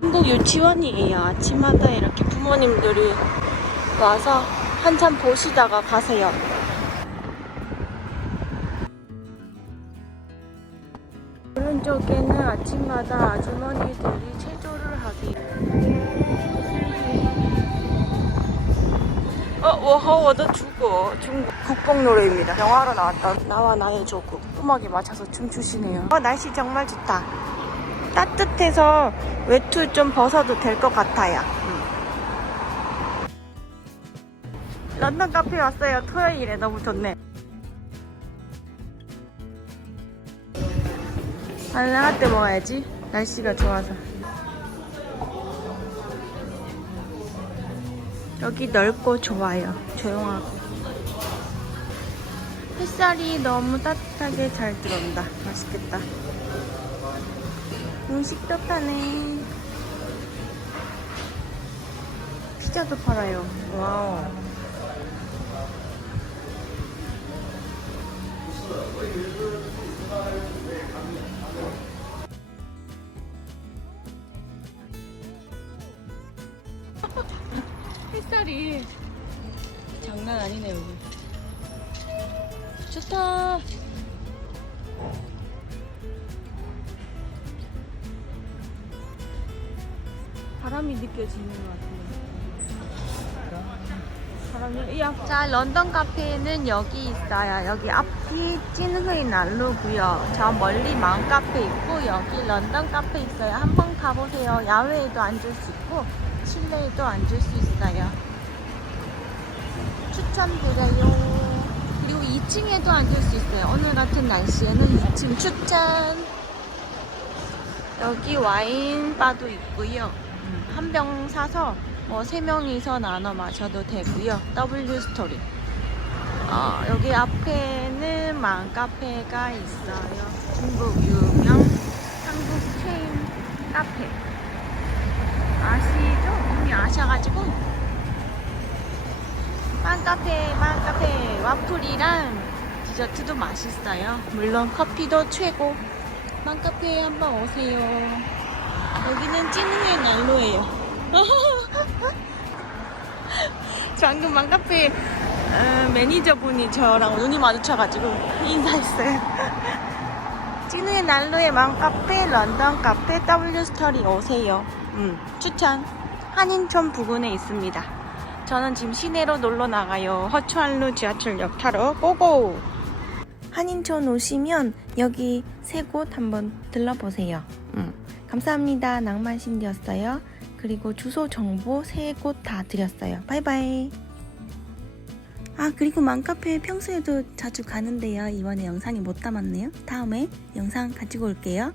한국 유치원이에요. 아침마다 이렇게 부모님들이 와서 한참 보시다가 가세요. 오른쪽에는 아침마다 아주머니들이 체조를 하기. 어, 워허워도 주고 중국 국뽕 노래입니다. 영화로 나왔던 나와 나의 조국 음악에 맞춰서 춤추시네요. 어, 날씨 정말 좋다. 따뜻해서 외투 좀 벗어도 될 것 같아요. 음. 런던 카페 왔어요. 토요일에 너무 좋네. 발라할 때 먹어야지. 날씨가 좋아서. 여기 넓고 좋아요. 조용하고. 햇살이 너무 따뜻하게 잘 들어온다. 맛있겠다. 음식도 파네. 피자도 팔아요. 와우. 햇살이 장난 아니네 여기. 좋다. 바람이 느껴지는 것 같아요. 바람이 야. 자, 런던 카페는 여기 있어요. 여기 앞이 찐흐이 난로고요. 저 멀리 마음 카페 있고 여기 런던 카페 있어요. 한번 가보세요. 야외에도 앉을 수 있고 실내에도 앉을 수 있어요. 추천드려요. 그리고 2층에도 앉을 수 있어요. 오늘 같은 날씨에는 2층 추천. 여기 와인 바도 있고요. 한 병 사서 뭐세 명이서 나눠 마셔도 되고요. W 스토리. 어, 여기 앞에는 맘카페가 있어요. 중국 유명 한국 체인 카페. 아시죠? 이미 아셔가지고 맘카페, 맘카페 와플이랑 디저트도 맛있어요. 물론 커피도 최고. 맘카페에 한번 오세요. 여기는 찐우의 난로예요. 방금 맘카페 어, 매니저분이 저랑 눈이 마주쳐가지고 인사했어요. 찐우의 난로의 맘카페, 런던 카페, W 스토리 오세요. 음, 추천. 한인촌 부근에 있습니다. 저는 지금 시내로 놀러 나가요. 허추안루 지하철역 타러 고고! 한인촌 오시면 여기 세 곳 한번 들러보세요. 음, 감사합니다. 낭만신디였어요. 그리고 주소 정보 세 곳 다 드렸어요. 바이바이. 아 그리고 맘카페 평소에도 자주 가는데요. 이번에 영상이 못 담았네요. 다음에 영상 가지고 올게요.